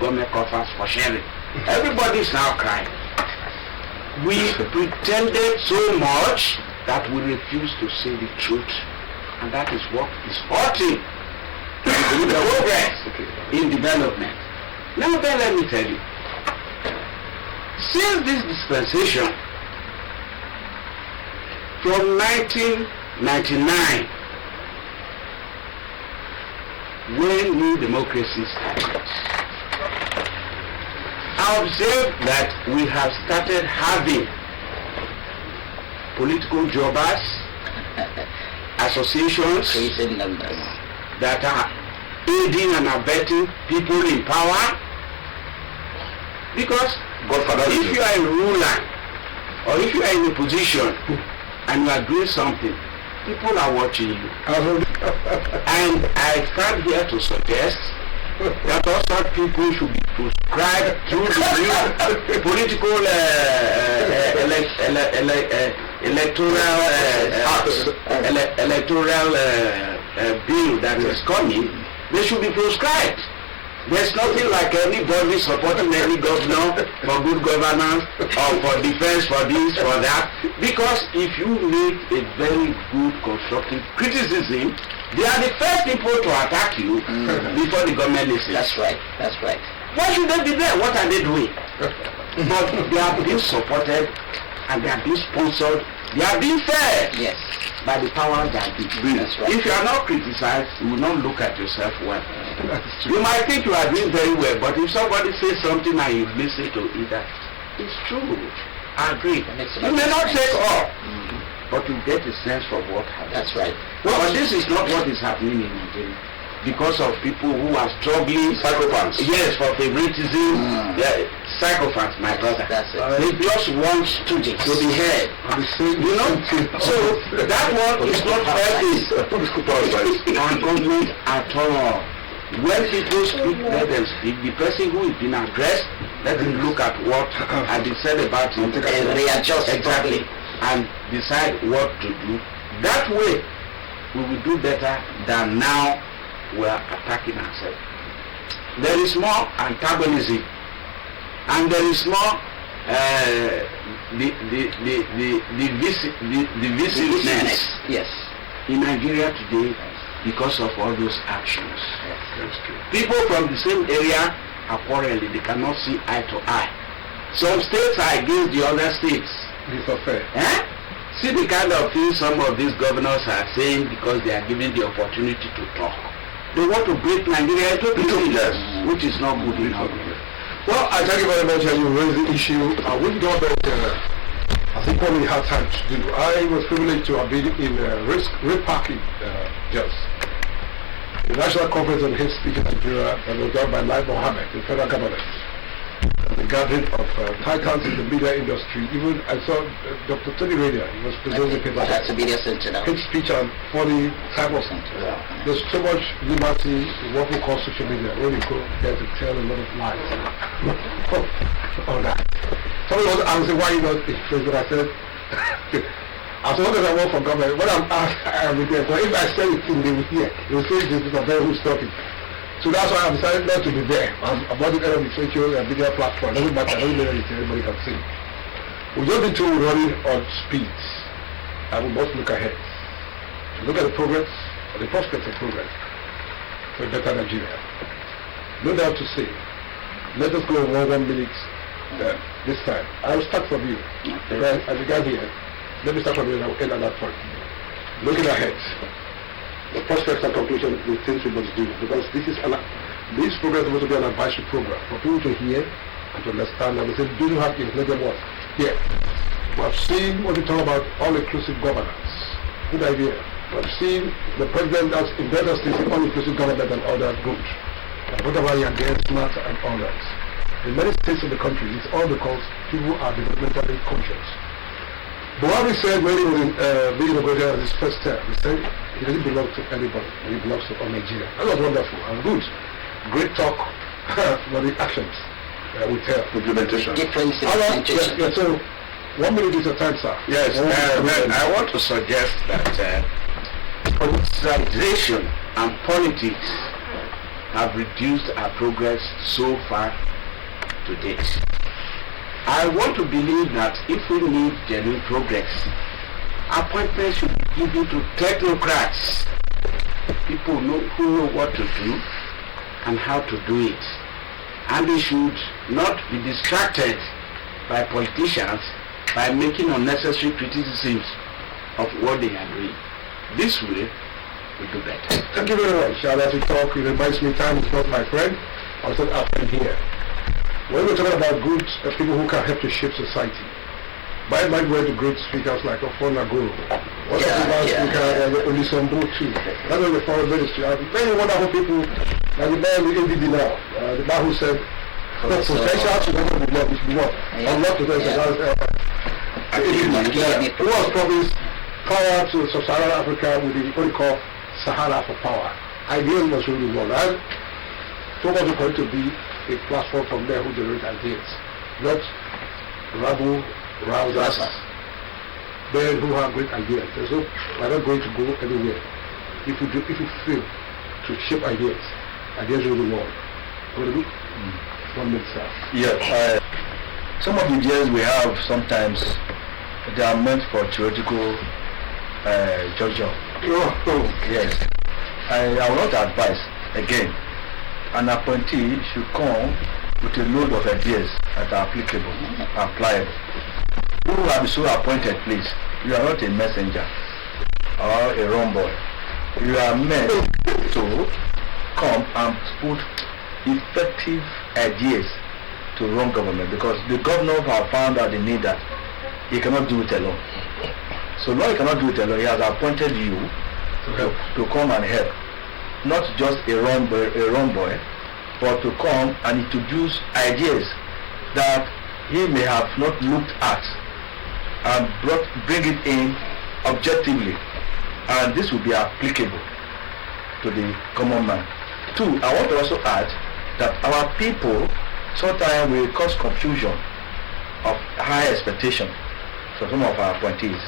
government coffers for sharing. Everybody is now crying. We pretended so much that we refuse to say the truth, and that is what is hurting the progress in development. Now then, let me tell you, since this dispensation from 1999, when new democracy started, I observed that we have started having political jobbers, associations that are aiding and abetting people in power. Because if you are a ruler or if you are in a position and you are doing something, people are watching you. And I stand here to suggest that also people should be prescribed through the new political electoral bill that is coming. They should be prescribed. There's nothing like anybody supporting any governor for good governance or for defense, for this, for that. Because if you make a very good constructive criticism, they are the first people to attack you before the government listens. That's right, that's right. Why should they be there? What are they doing? But they are being supported and they are being sponsored. They are being fed by the powers that be. That's right. If you are not criticized, you will not look at yourself well. You might think you are doing very well, but if somebody says something and you listen to it, that it's true. I agree. You may not take all, but you get a sense of what happens. That's right. Well, but this is not what is happening in Nigeria. Because of people who are struggling. Psychopaths. Yes, for favoritism. Psychopaths, my brother. That's it. They just want to be heard. You know? So that one is not helping our government at all. When people speak, let them speak. The person who is being addressed, let him look at what has been said about him. And readjust. Exactly. And decide what to do. That way, we will do better than now we are attacking ourselves. There is more antagonism, and there is more divisiveness in Nigeria today because of all those actions. People from the same area are quarreling. They cannot see eye to eye. Some states are against the other states. It's not fair. See the kind of things some of these governors are saying because they are given the opportunity to talk. They want to break Nigeria into pieces, which is not good enough. Well, I thank you very much, and you raised the issue. Which government, I think, probably had time to do. I was privileged to have been in risk parking just. The National Conference on Hate Speech in Nigeria that was done by Lai Mohammed, the federal government. The gathering of titans in the media industry. Even I saw Dr. Tony Radio, he was presenting the paper. That's a media center now. Hate speech and funny type of center. There's so much liberty in what we call social media. When you go there to tell a lot of lies. All that. Somebody was asking why you not in Facebook. I said, as long as I work for government, when I'm asked, I will be there. But if I say it in the here, they will say this is a very who's talking. So that's why I decided not to be there. I'm about to end the social media platform. Doesn't matter, I don't know anything, everybody can see. We don't need to running on speed. And we must look ahead. To look at the progress, or the prospects of progress for a better Nigeria. No doubt to say, let us go 1 minute this time. I will start from you. Because as you got here, let me start from you and I will end at that point. Looking ahead. The prospects and conclusion, the things we must do, because this program is supposed to be an advisory program for people to hear and to understand. And we say, do you have things? Let them what? Here. We have seen what we talk about all-inclusive governance. Good idea. We have seen the president as in better states all-inclusive government and all that good. And whatever you are against, smart and all that. In many states of the country, it's all because people are developmentally conscious. Warri said when he was being inaugurated as his first term, he said he didn't belong to anybody, he belongs to all Nigeria. That was wonderful and good. Great talk, but the actions we tell. Implementation. Difference in implementation. Yeah, so 1 minute is your time, sir. Yes, I want to suggest that politicization and politics have reduced our progress so far to date. I want to believe that if we need genuine progress, appointments should be given to technocrats, people who know what to do and how to do it. And they should not be distracted by politicians by making unnecessary criticisms of what they are doing. This way, we do better. Thank you very much. As we talk, it reminds me time is not my friend. I was not our friend here. When we're talking about good people who can help to shape society, my mind went to great speakers like Ofona Guru. One of the last speakers, Olisombo too. That was the foreign ministry. Many wonderful people, like the man with ADB now, the man who said, potential to never be love, is what? Unlock potential. Who was promised power to sub-Saharan Africa with the what we call Sahara for power. Ideas was really one. And Togo is going to be a platform from there who generate ideas, not rabble rousers, men who have great ideas. So we're not going to go anywhere. If you fail to shape ideas will be wrong. What do you do? 1 minute, sir. Yeah, some of the ideas we have sometimes they are meant for theoretical judgment. Yes, I will not advise again. An appointee should come with a load of ideas that are applicable, applicable. Who have been so appointed, please? You are not a messenger or a wrong boy. You are meant to come and put effective ideas to run government, because the governor have found out the need that he cannot do it alone. So now he cannot do it alone. He has appointed you to come and help. Not just a wrong boy, but to come and introduce ideas that he may have not looked at and bring it in objectively, and this will be applicable to the common man. 2, I want to also add that our people sometimes will cause confusion of high expectation for some of our appointees.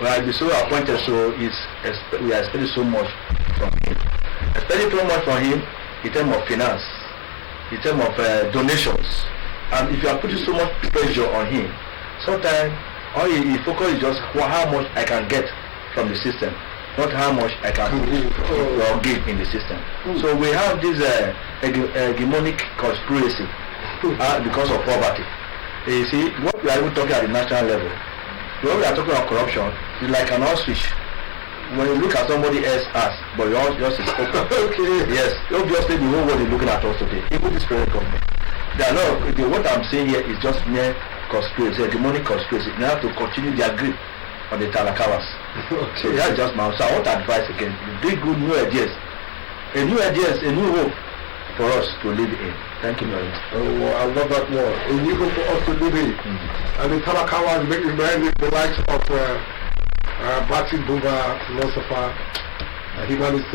We are be so appointed, so we are expecting so much from him. Expecting so much from him in terms of finance, in terms of donations, and if you are putting so much pressure on him, sometimes all he focus is just how much I can get from the system, not how much I can give in the system. So we have this hegemonic conspiracy because of poverty. You see, what we are even talking at the national level, when we are talking about corruption, it's like an ostrich. When you look at somebody else's ass, but yours is open. Okay. Yes, obviously the whole world is looking at us today, even this present government. What I'm saying here is just mere conspiracy, hegemonic conspiracy. They have to continue their grip on the Talakawas. Okay. So that's just my. So I want to advise again, bring good new ideas, a new hope for us to live in. Thank you very much. Oh, I love that more. A new hope for us to live in. And the Talakawas make me remind the likes of Martin Buber, philosopher, humanist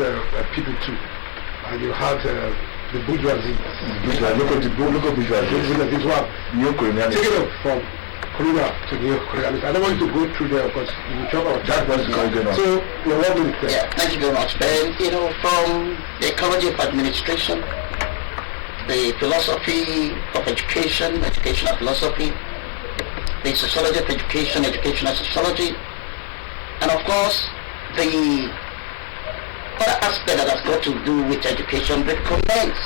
people too. And you had the bourgeoisie. Local bourgeoisie. This one. Neo-colonialism. Take it up from Korea to neo-colonialism. I don't want you to go through there because you talk about that was going on. So, you're welcome. Yeah, thank you very much, Ben. From the ecology of administration, the philosophy of educational philosophy, the sociology of educational sociology, and of course, the other aspect that has got to do with education recommends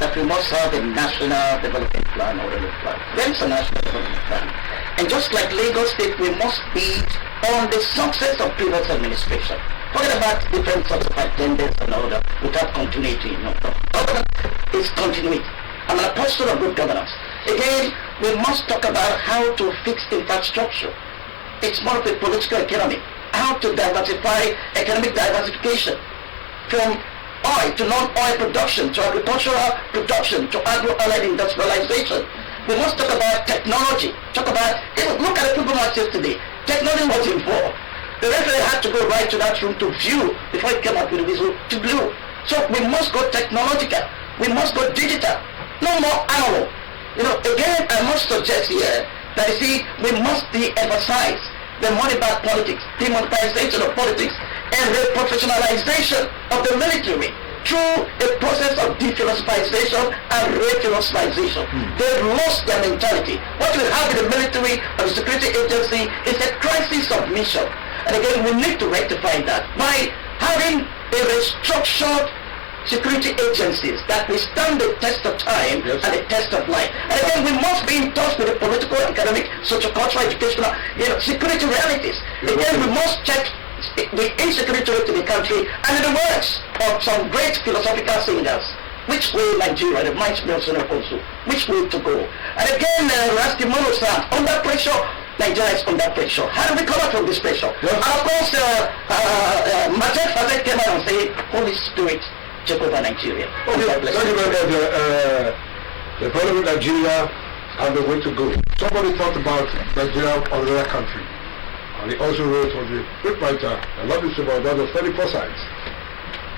that we must have a national development plan or a plan. There is a national development plan. And just like Lagos State, we must build on the success of previous administration. Forget about different sorts of agendas and all that without continuity. Governance is continuity. I'm an apostle of good governance. Again, we must talk about how to fix infrastructure. It's more of a political economy. How to diversify economic diversification from oil to non-oil production, to agricultural production, to agro-allied industrialization. We must talk about technology. Look at the people marches today. Technology was involved. The referee had to go right to that room to view before he came up with the whistle to blow. So we must go technological. We must go digital. No more analog. Again, I must suggest here that we must de-emphasize the money-back politics, demonetization of politics, and reprofessionalization of the military. through a process of de-philosophization and re-philosophization. They've lost their mentality. What we have in the military or the security agency is a crisis of mission. And again, we need to rectify that by having a restructured security agencies that will stand the test of time and the test of life. And again, we must be in touch with the political, economic, socio-cultural, educational, security realities. Again, we must check the insecurity rate in the country, and in the words of some great philosophical singers, which way Nigeria, reminds me of Senegal, which way to go. And again, Rasty Monosat, under pressure, Nigeria is under pressure. How do we come out from this pressure? And of course, Majid Fazek came out and said, Holy Spirit, take over Nigeria. Okay, thank you very much. The problem with Nigeria and the way to go. Somebody talked about Nigeria or another country. And he also wrote on the great writer, I love this about that, of 34 sides,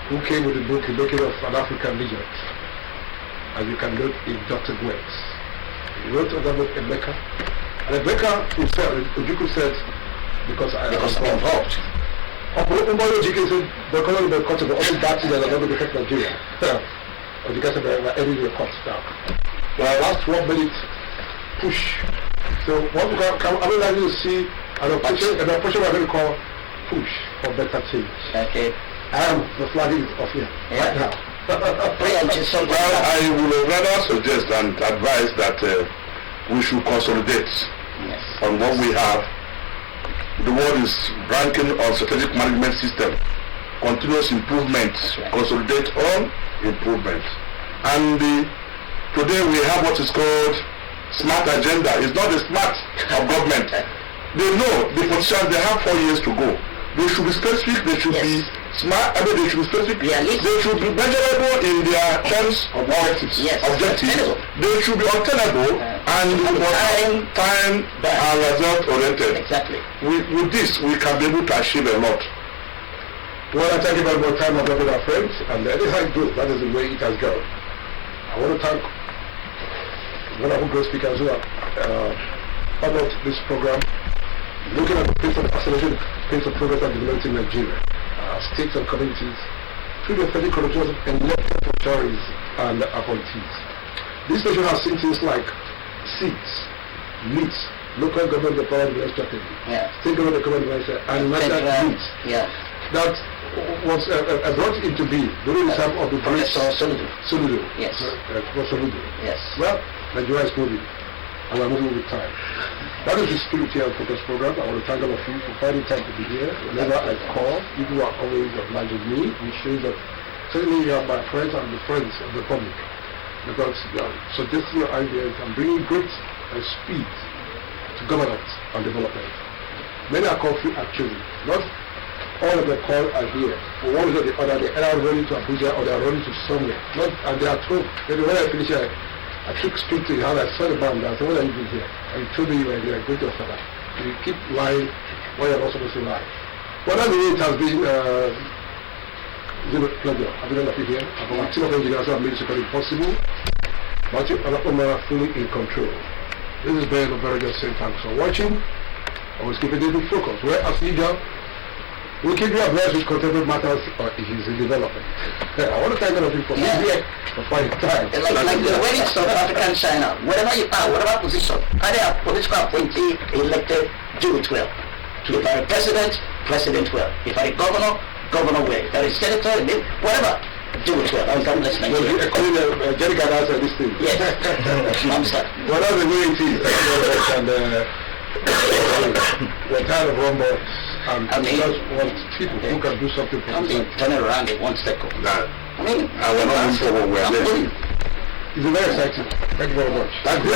who came with the book, Looking of an African Legend. As you can note in Dr. Gwens. He wrote on that book, Emeka. And Emeka himself, Ojukwu said, because I was involved. Umboyo Ojukwu said, because of the cut of all that things that are not going to affect Nigeria. Ojukwu said, everything cut down. Well, last 1 minute push. So what we can, I would like you to see an operation we're going to call push for better change. Okay. I am the flag is off here right now. Well, I would rather suggest and advise that we should consolidate on what we have. The world is ranking on strategic management system, continuous improvement, consolidate on improvement. And today we have what is called smart agenda. It's not the smart of government. They know the politicians, they have 4 years to go. They should be specific, they should be smart, they should be specific, they should be measurable in their terms of objectives. They should be obtainable and time and result oriented. Exactly. With this, we can be able to achieve a lot. Well, I thank you very much time of having our friends, and anyhow it goes, that is the way it has gone. I want to thank wonderful great speakers who have honored this program, looking at the pace of acceleration, pace of progress and development in Nigeria, states and communities, through the federal corruption and elected authorities and appointees. This station has seen things like seats, meats, local government development strategy, state government development and national needs. That was brought into being during the time of the great Soludo. Well, Nigeria is moving, and we're moving with time. That is the spirit here of Focus Program. I want to thank all of you for finding time to be here. Whenever I call, people are always obliging me, which shows that certainly you are my friends and the friends of the public, because you are suggesting your ideas and bringing great speed to governance and development. Many are called free actually. Not all of the calls are here. For one reason or the other, they are running to Abuja or they are running to somewhere. And they are told, maybe when I finish here, I took speak to you, how I saw the band, I said, what are you doing here? And he told me you were there, great officer. You keep lying when you're not supposed to lie. Well, that's the way it has been. It's a pleasure having all of you here. And our team of engineers who have made it super possible. But you are fully in control. This is Ben Oberger saying thanks for watching. Always keep it in focus. Where as usual, we'll keep you abreast with contemporary matters or issues in development. I want to thank all of you for being here for finding time. Like the way in South Africa and China, wherever you are, whatever position, either a political appointee, elected, do it well. If I'm a president, president well. If I'm a governor, governor well. If I'm a senator, whatever, do it well. God bless Nigeria. Jerry Gada said this thing. Yes. Well, that's the way it is. Thank you very much. And we're tired of rumbles. And we just want people who can do something for themselves. Turn it around in 1 second. I mean, I will not move forward. We are there. It's very exciting. Thank you very much. Thank you.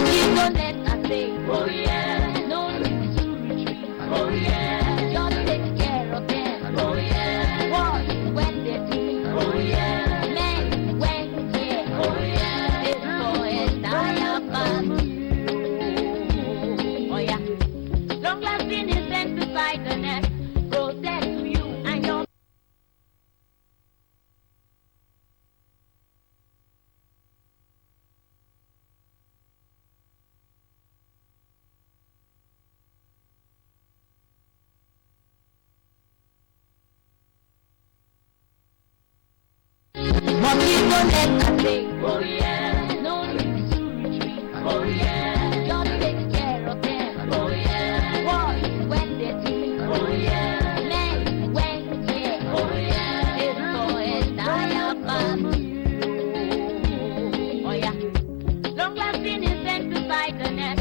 don't let us say, oh yeah, no need to retreat, oh yeah, just take care of them, oh yeah, watch when they do, oh yeah, men when they, oh yeah, it's for entire family, oh yeah, long lasting insecticide the net, protect you and your Mommy, don't let us say, oh yeah, no need to retreat, oh yeah, just take care of them, oh yeah, watch when they do, oh yeah, men when they, oh yeah, it's for entire family, oh yeah, long lasting insecticide the net.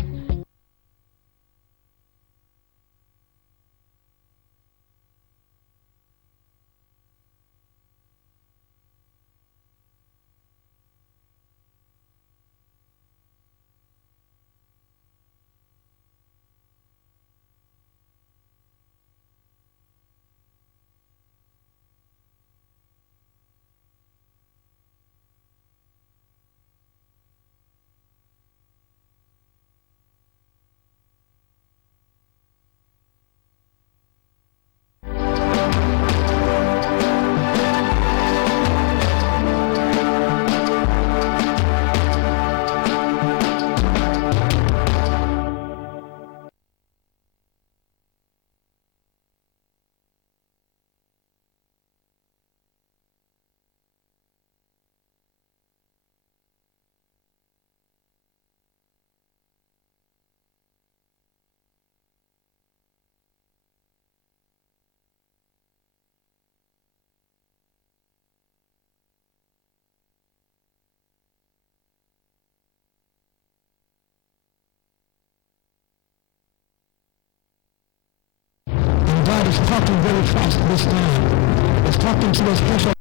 God is talking very fast this time. He's talking to us special.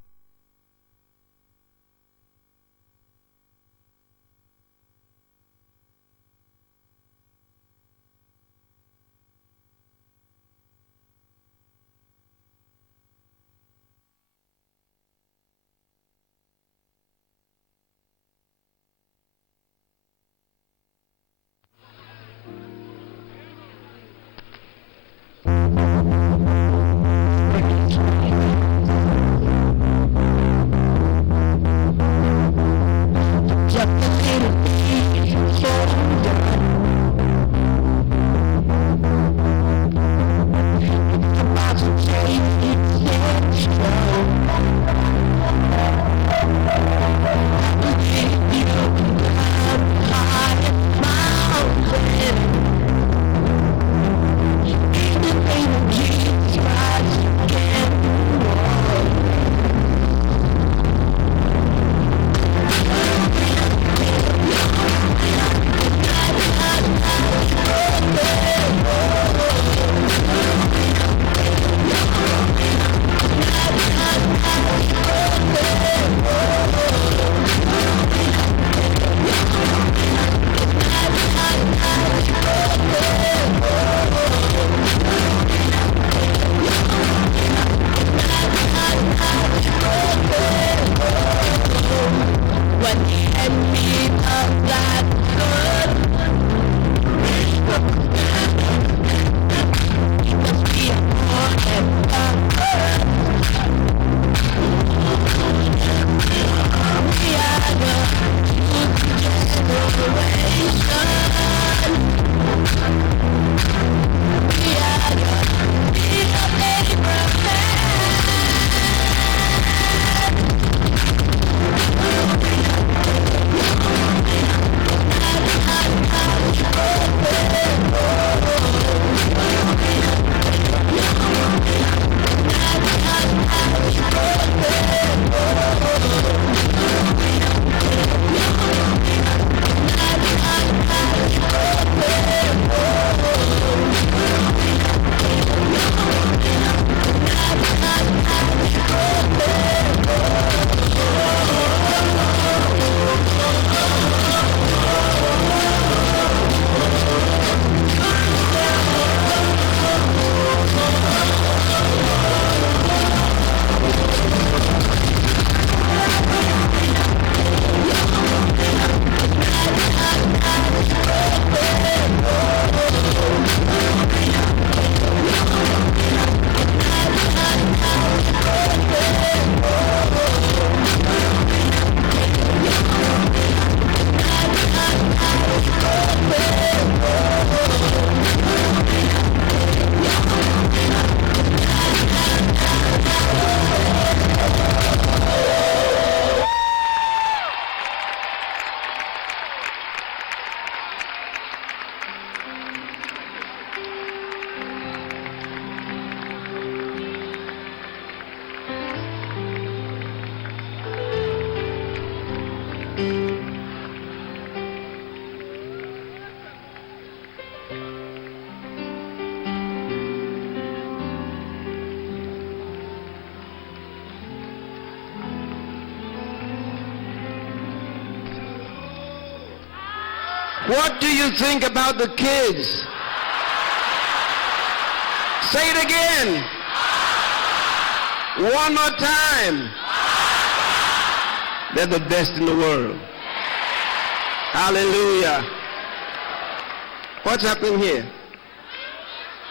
What do you think about the kids? Say it again. One more time. They're the best in the world. Hallelujah. What's happening here?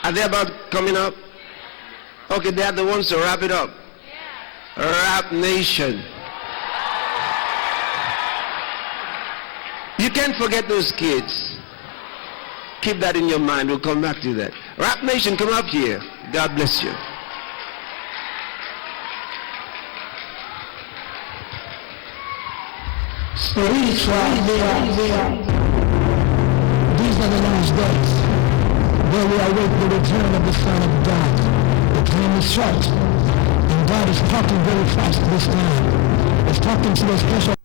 Are they about coming up? Okay, they are the ones to wrap it up. Rap Nation. You can't forget those kids. Keep that in your mind. We'll come back to that. Rap Nation, come up here. God bless you. These are the last days, where we await the return of the Son of God. The time is short, and God is talking very fast this time. He's talking to a special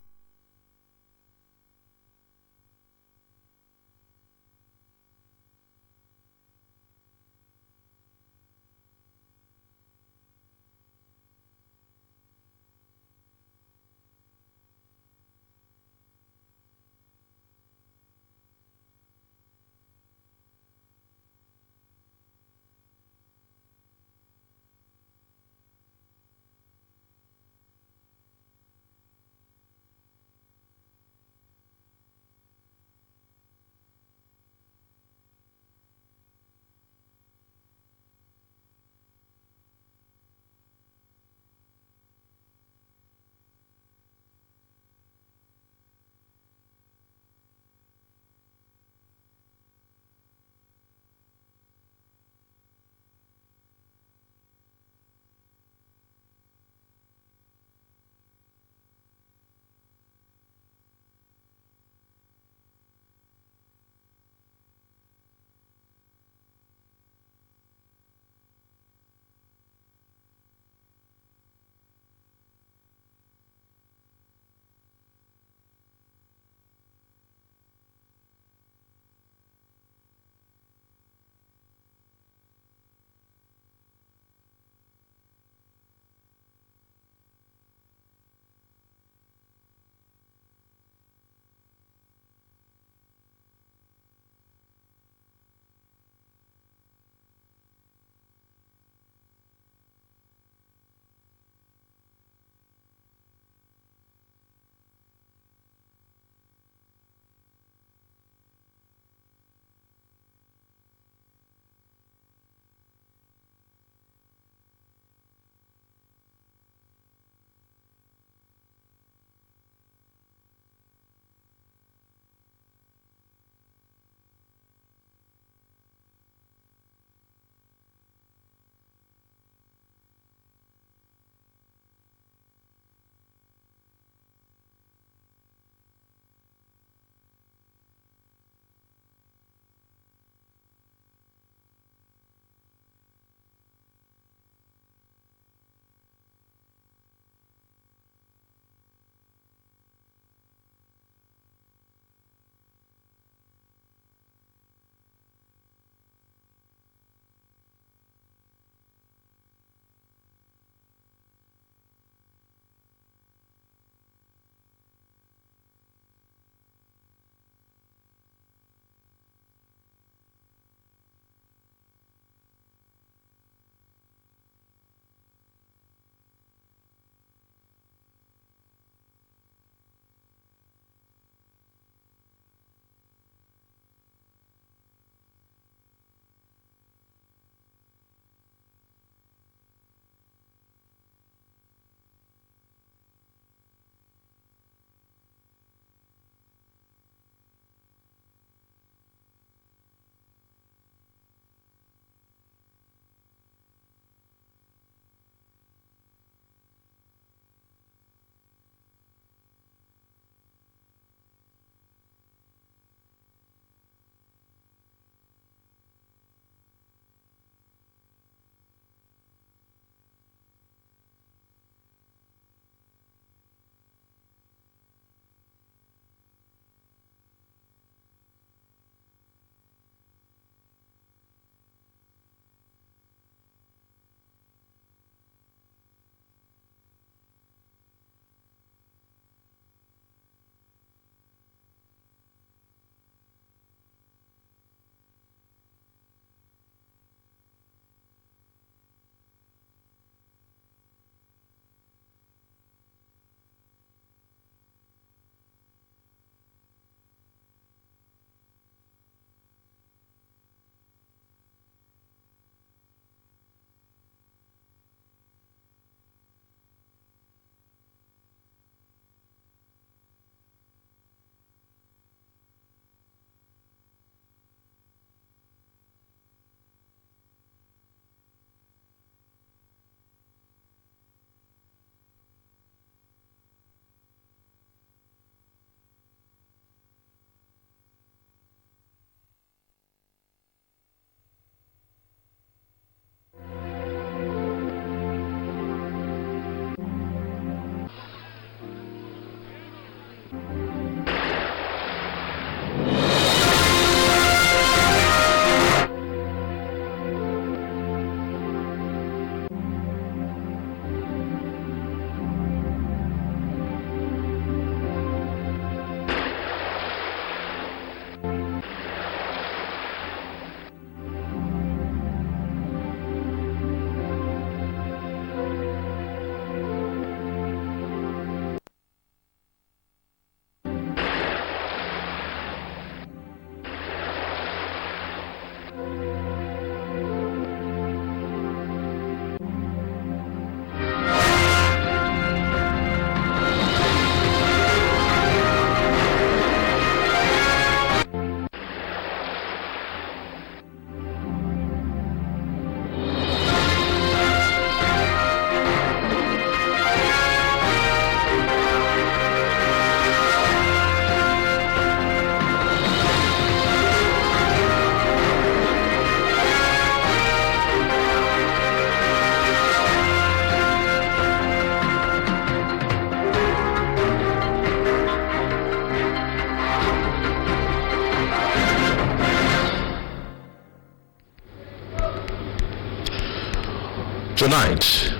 Tonight,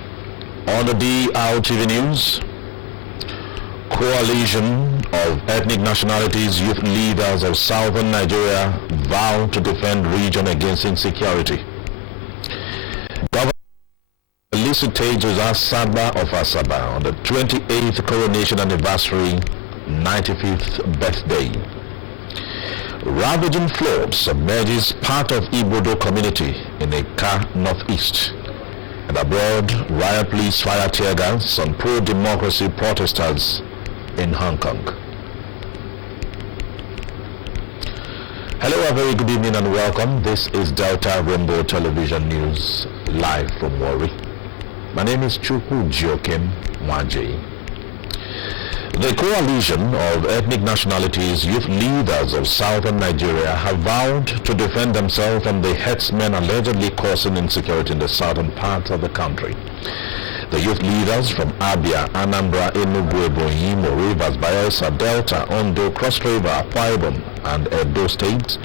on the DRTV News, coalition of ethnic nationalities youth leaders of southern Nigeria vow to defend region against insecurity. Governor felicitates Asaba of Asaba on the 28th coronation anniversary, 95th birthday. Ravaging flood submerges part of Ibodo community in Eka northeast. And abroad, riot police fire tear gas on pro-democracy protesters in Hong Kong. Hello, a very good evening and welcome. This is Delta Rainbow Television News, live from Warri. My name is Chukwu Jokim Mwaje. The coalition of ethnic nationalities youth leaders of southern Nigeria have vowed to defend themselves from the herdsmen allegedly causing insecurity in the southern part of the country. The youth leaders from Abia, Anambra, Enugu, Ebonyi, Imo, Rivers, Bayelsa, Delta, Ondo, Cross River, Akwa Ibom, and Edo states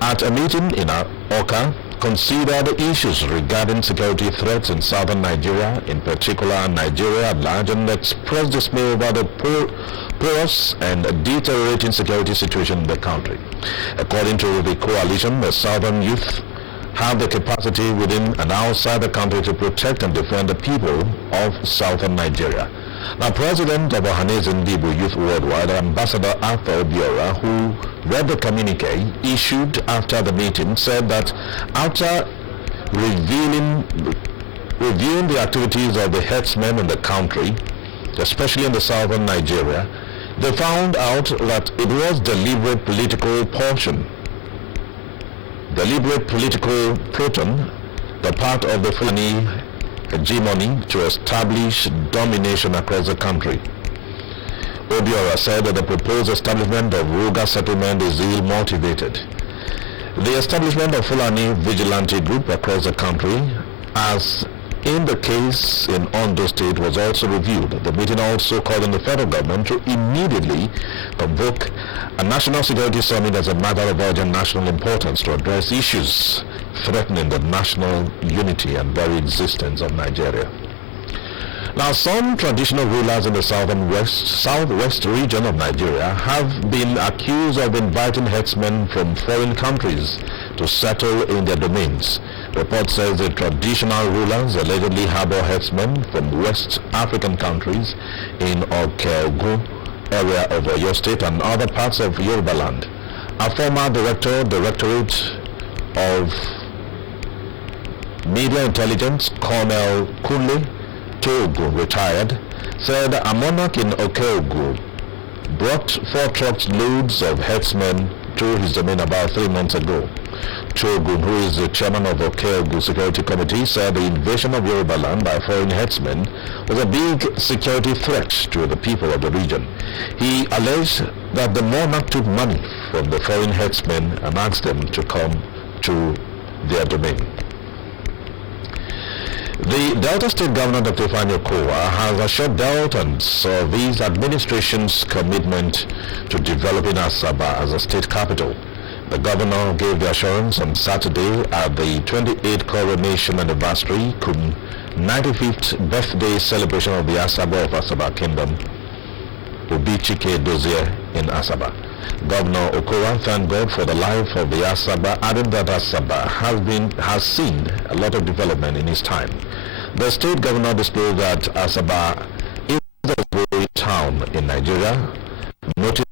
at a meeting in Oka considered the issues regarding security threats in southern Nigeria, in particular Nigeria at large, and expressed dismay over the porous and deteriorating security situation in the country. According to the coalition, the southern youth have the capacity within and outside the country to protect and defend the people of southern Nigeria. Now, President of Ohanese Ndibo Youth Worldwide, Ambassador Arthur Obiora, who read the communique issued after the meeting, said that after reviewing the activities of the herdsmen in the country, especially in the southern Nigeria, they found out that it was deliberate political proton, the part of the Fulani hegemony to establish domination across the country. Obiora said that the proposed establishment of Ruga settlement is ill-motivated. The establishment of Fulani vigilante group across the country, as in the case in Ondo State, was also reviewed. The meeting also called on the federal government to immediately convoke a national security summit as a matter of urgent national importance to address issues threatening the national unity and very existence of Nigeria. Now, some traditional rulers in the southwest region of Nigeria have been accused of inviting herdsmen from foreign countries to settle in their domains. Report says the traditional rulers allegedly harbor herdsmen from West African countries in Okeogun area of Oyo State and other parts of Yoruba land. A former Directorate of Media Intelligence, Colonel Kunle Togo, retired, said a monarch in Okeogun brought 4 trucks loads of herdsmen to his domain about 3 months ago. Chogun, who is the chairman of Okeogun Security Committee, said the invasion of Yoruba land by foreign herdsmen was a big security threat to the people of the region. He alleged that the monarch took money from the foreign herdsmen and asked them to come to their domain. The Delta State Governor, Dr. Ifeanyi Okowa, has assured Deltans of his administration's commitment to developing Asaba as a state capital. The governor gave the assurance on Saturday at the 28th coronation anniversary, 95th birthday celebration of the Asaba of Asaba Kingdom, Obichike Dozie in Asaba. Governor Okowa thanked God for the life of the Asaba, adding that Asaba has seen a lot of development in his time. The state governor disclosed that Asaba is a growing town in Nigeria. Noting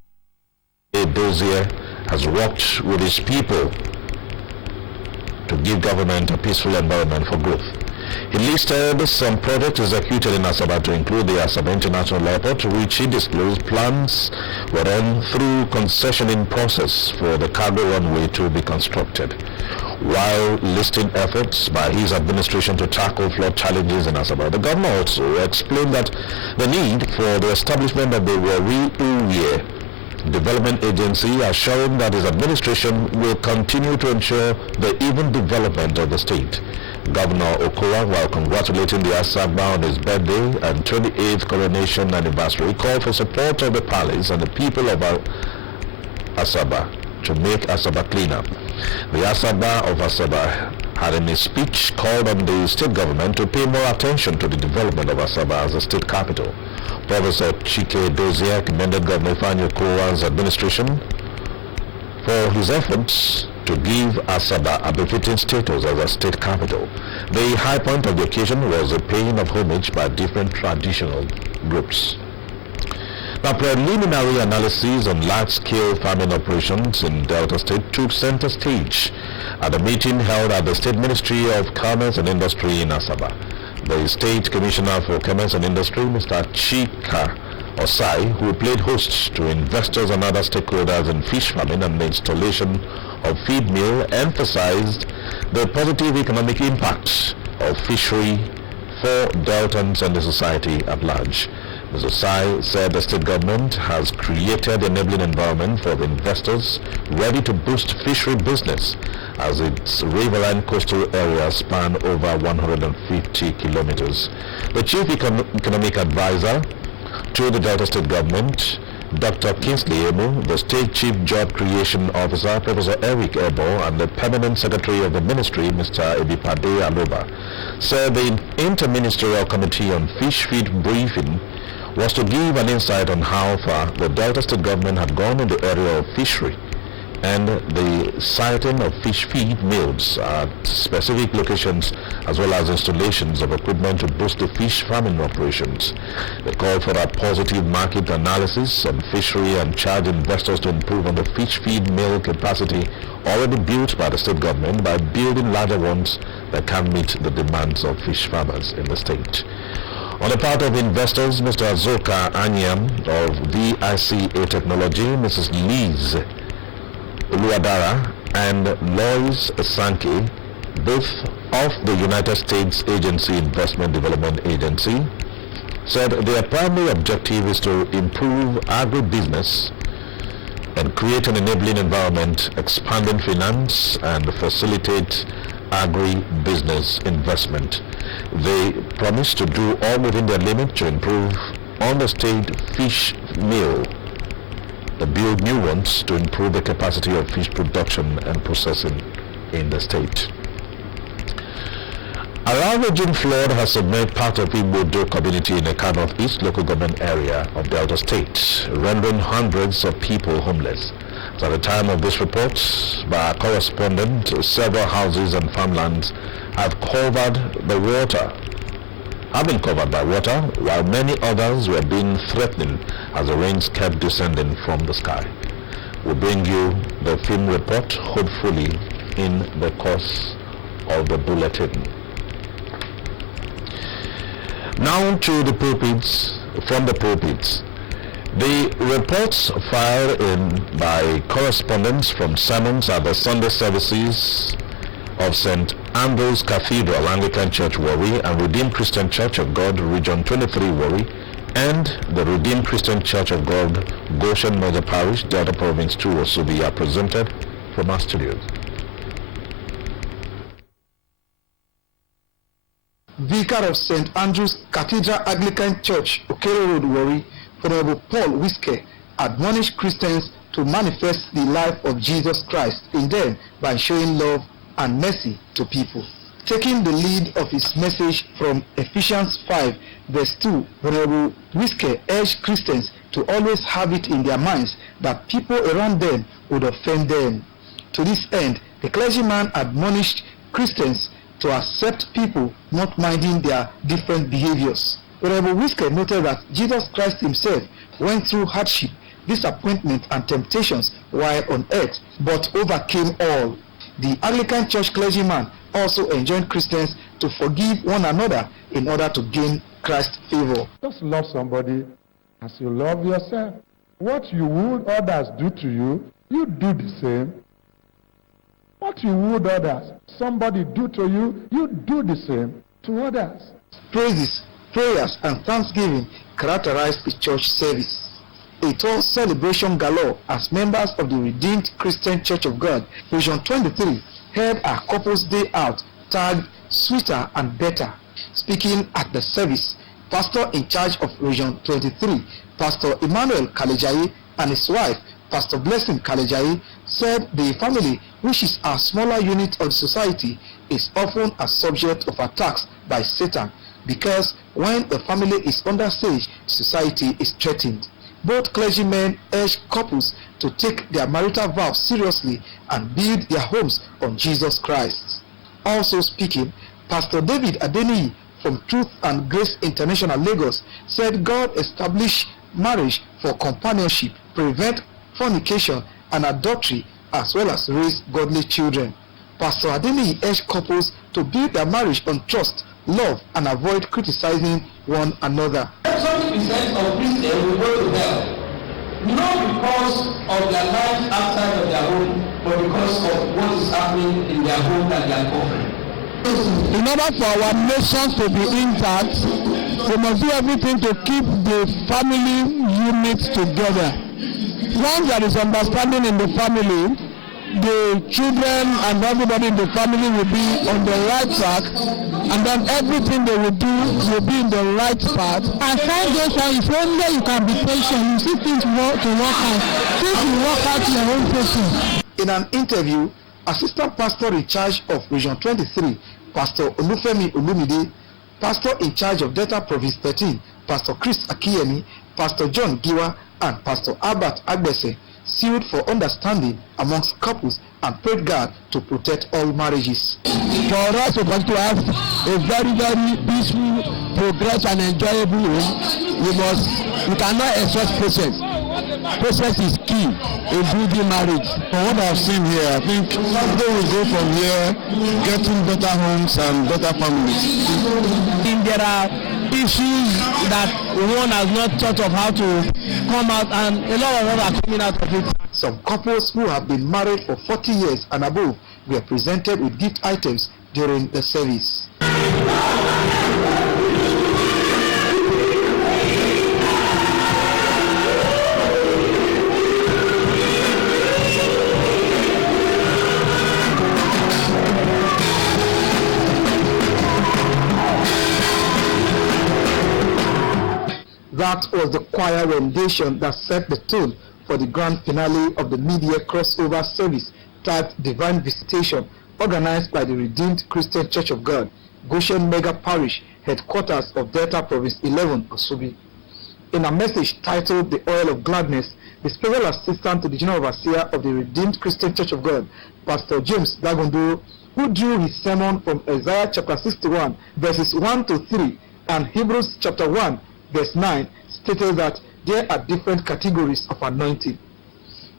Dozie has worked with his people to give government a peaceful environment for growth. He listed some projects executed in Asaba to include the Asaba International Airport, which he disclosed plans were run through concessioning process for the cargo runway to be constructed. While listing efforts by his administration to tackle flood challenges in Asaba, the governor also explained that the need for the establishment of the Warri Development Agency has shown that his administration will continue to ensure the even development of the state. Governor Okowa, while congratulating the Asaba on his birthday and 28th coronation anniversary, called for support of the palace and the people of Asaba to make Asaba cleaner. The Asaba of Asaba had in his speech called on the state government to pay more attention to the development of Asaba as a state capital. Professor Chike Dozier commended Governor Ifeanyi Okowa's administration for his efforts to give Asaba a befitting status as a state capital. The high point of the occasion was the paying of homage by different traditional groups. Now, preliminary analysis on large-scale farming operations in Delta State took center stage at a meeting held at the State Ministry of Commerce and Industry in Asaba. The State Commissioner for Commerce and Industry, Mr. Chika Osai, who played host to investors and other stakeholders in fish farming and the installation of feed mill, emphasized the positive economic impact of fishery for Deltans and the society at large. Mr. Osai said the state government has created an enabling environment for the investors ready to boost fishery business as its riverine coastal areas span over 150 kilometers. The chief economic advisor to the Delta State government, Dr. Kingsley Emu, the State Chief Job Creation Officer, Professor Eric Ebo, and the Permanent Secretary of the Ministry, Mr. Ebipade Aloba, said the Interministerial Committee on Fish Feed briefing was to give an insight on how far the Delta State government had gone in the area of fishery and the siting of fish feed mills at specific locations, as well as installations of equipment to boost the fish farming operations. They called for a positive market analysis on fishery and charged investors to improve on the fish feed mill capacity already built by the state government by building larger ones that can meet the demands of fish farmers in the state. On the part of investors, Mr. Azoka Anyam of VICA Technology, Mrs. Liz Uluadara and Lois Sankey, both of the United States Agency Investment Development Agency, said their primary objective is to improve agribusiness and create an enabling environment, expanding finance and facilitate agri-business investment. They promise to do all within their limit to improve on the state fish mill, build new ones to improve the capacity of fish production and processing in the state. A ravaging flood has submerged part of Igbo community in the Kano East local government area of Delta State, rendering hundreds of people homeless. So at the time of this report by our correspondent, several houses and farmlands have been covered by water, while many others were being threatened as the rains kept descending from the sky. We'll bring you the film report, hopefully, in the course of the bulletin. Now to the pulpits, from the pulpits. The reports filed in by correspondents from sermons at the Sunday services of St. Andrew's Cathedral Anglican Church Warri and Redeemed Christian Church of God Region 23 Warri and the Redeemed Christian Church of God Goshen Major Parish Delta Province 2 Osubi are presented from our studios. Vicar of St. Andrew's Cathedral Anglican Church, Okere Road, Warri, Honorable Paul Whisker, admonished Christians to manifest the life of Jesus Christ in them by showing love and mercy to people. Taking the lead of his message from Ephesians 5, verse 2, Honorable Whisker urged Christians to always have it in their minds that people around them would offend them. To this end, the clergyman admonished Christians to accept people not minding their different behaviors. Honorable Whisker noted that Jesus Christ himself went through hardship, disappointment and temptations while on earth, but overcame all. The Anglican Church clergyman also enjoined Christians to forgive one another in order to gain Christ's favor. Just love somebody as you love yourself. What you would others do to you, you do the same. What you would others, somebody do to you, you do the same to others. Praises, prayers, and thanksgiving characterized the church service. It was celebration galore as members of the Redeemed Christian Church of God, Region 23, held a couple's day out tagged Sweeter and Better. Speaking at the service, Pastor in charge of Region 23, Pastor Emmanuel Kalejayi, and his wife, Pastor Blessing Kalejai said the family, which is a smaller unit of society, is often a subject of attacks by Satan because when a family is under siege, society is threatened. Both clergymen urge couples to take their marital vows seriously and build their homes on Jesus Christ. Also speaking, Pastor David Adeniyi from Truth and Grace International Lagos said God established marriage for companionship, prevent fornication and adultery, as well as raise godly children. Pastor Adeniyi urged couples to build their marriage on trust, love, and avoid criticizing one another. 70% of Christians will go to hell, not because of their lives outside of their home, but because of what is happening in their home that they are covering. In order for our nation to be intact, we must do everything to keep the family unit together. Once there is understanding in the family, the children and everybody in the family will be on the right track, and then everything they will do will be in the right path. As time goes on, if only you can be patient, you see things work out. Things will work out your own patient. In an interview, Assistant Pastor in charge of Region 23, Pastor Olufemi Olumide, Pastor in charge of Delta Province 13, Pastor Chris Akiyemi, Pastor John Giwa, and Pastor Albert Agbese sued for understanding amongst couples and prayed God to protect all marriages. For us to have a very, very peaceful, progress and enjoyable home, we cannot exhaust process. Process is key in building marriage. From what I've seen here, I think they will go from here getting better homes and better families. There are issues that one has not thought of how to come out, and a lot of them are coming out of it. Some couples who have been married for 40 years and above were presented with gift items during the service. That was the choir rendition that set the tone for the grand finale of the media crossover service tagged Divine Visitation, organized by the Redeemed Christian Church of God, Goshen Mega Parish, headquarters of Delta Province 11, Asubi. In a message titled The Oil of Gladness, the Special Assistant to the General Overseer of the Redeemed Christian Church of God, Pastor James Dagonduro, who drew his sermon from Isaiah chapter 61, verses 1 to 3, and Hebrews chapter 1, verse 9, stated that there are different categories of anointing.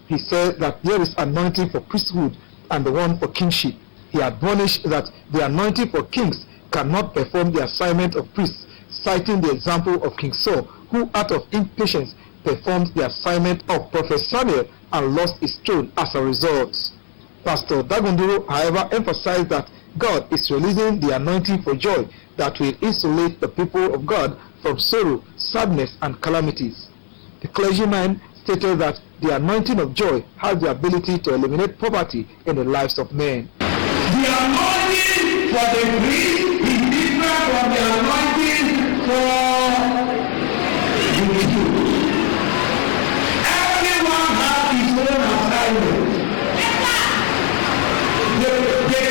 He said that there is anointing for priesthood and the one for kingship. He admonished that the anointing for kings cannot perform the assignment of priests, citing the example of King Saul, who out of impatience performed the assignment of Prophet Samuel and lost his throne as a result. Pastor Dagonduro, however, emphasized that God is releasing the anointing for joy that will insulate the people of God from sorrow, sadness, and calamities. The clergyman stated that the anointing of joy has the ability to eliminate poverty in the lives of men. The anointing for the priest is different from the anointing for the Jew. Everyone has his own assignment. The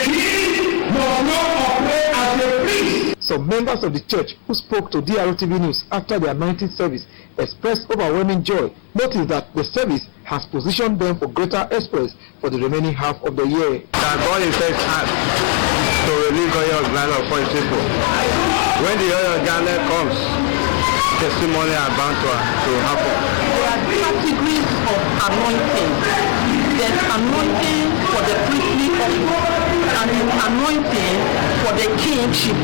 king must not operate as a priest. Some members of the church who spoke to Drtv News after the anointing service expressed overwhelming joy, noting that the service has positioned them for greater exploits for the remaining half of the year. That God is first asked to release oil of gladness for his people. When the oil of gladness comes, testimony are bound to happen. There are categories of anointing. There's anointing for the priestly office and anointing for the kingship.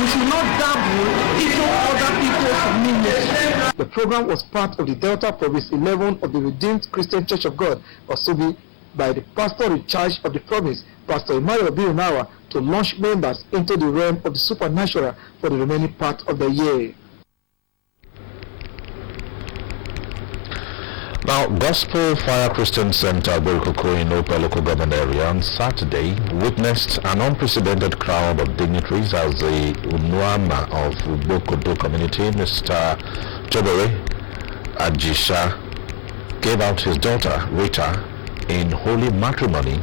We should not dabble into other people's ministry. The program was part of the Delta Province 11 of the Redeemed Christian Church of God, Asubi, by the pastor in charge of the province, Pastor Emmanuel Birunawa, to launch members into the realm of the supernatural for the remaining part of the year. Now, Gospel Fire Christian Center, Berikoko in Opa local government area on Saturday witnessed an unprecedented crowd of dignitaries as the Unuama of Ubokodo community, Mr. Jobere Ajisha, gave out his daughter, Rita, in holy matrimony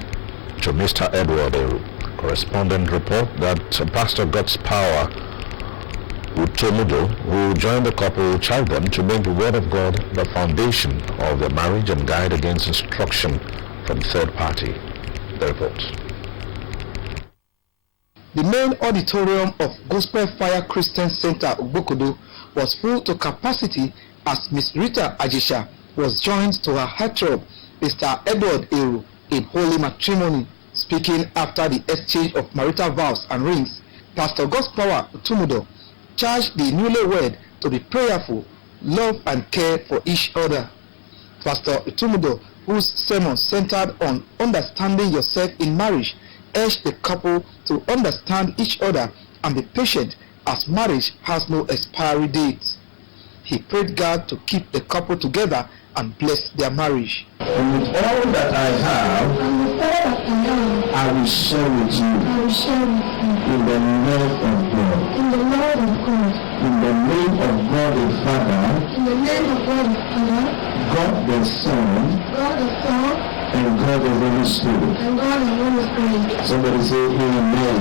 to Mr. Edward Eru. Correspondent report that Pastor God's Power Utomudo, who joined the couple, charged them to make the Word of God the foundation of their marriage and guide against instruction from third party. The report. The main auditorium of Gospel Fire Christian Center Ogbokodo was full to capacity as Miss Rita Ajisha was joined to her heartthrob, Mr. Edward Eru, in holy matrimony. Speaking after the exchange of marital vows and rings, Pastor God's Power Tumudo charged the newlywed to be prayerful, love and care for each other. Pastor Tumudo, whose sermon centered on understanding yourself in marriage, urged the couple to understand each other and be patient, as marriage has no expiry date. He prayed God to keep the couple together and bless their marriage. And with all that I have, I will share with you in the love of God. In the name of God the Father, God the Son, and God the Holy Spirit. Somebody say amen.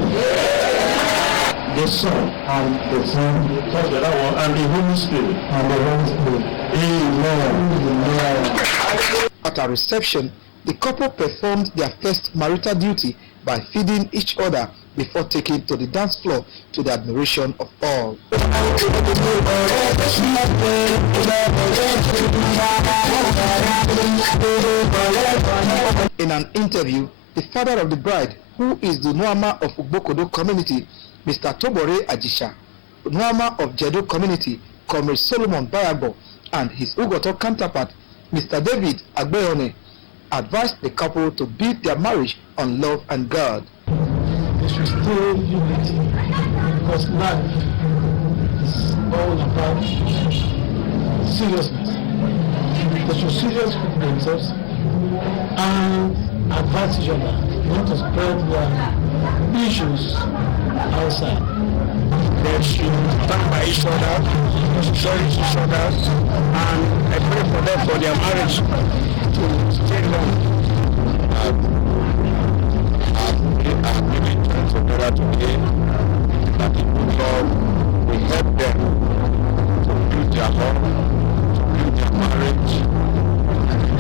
The Son and the Son and the Holy Spirit. Amen. At a reception, the couple performed their first marital duty by feeding each other before taking to the dance floor to the admiration of all. In an interview, the father of the bride, who is the Nuama of Ogbokodo community, Mr. Tobore Ajisha, Nuama of Jedo community, Comrade Solomon Bayabo, and his Ugoto counterpart, Mr. David Agbeone, advised the couple to build their marriage on love and God. They should stay unity, because life is all about seriousness. They should serious with themselves and advise each other, not to spread their issues outside. They should stand by each other, cherish each other, and I pray for them for their marriage to stay long. I've given chance of better today that the good Lord will help them to build their home, to build their marriage,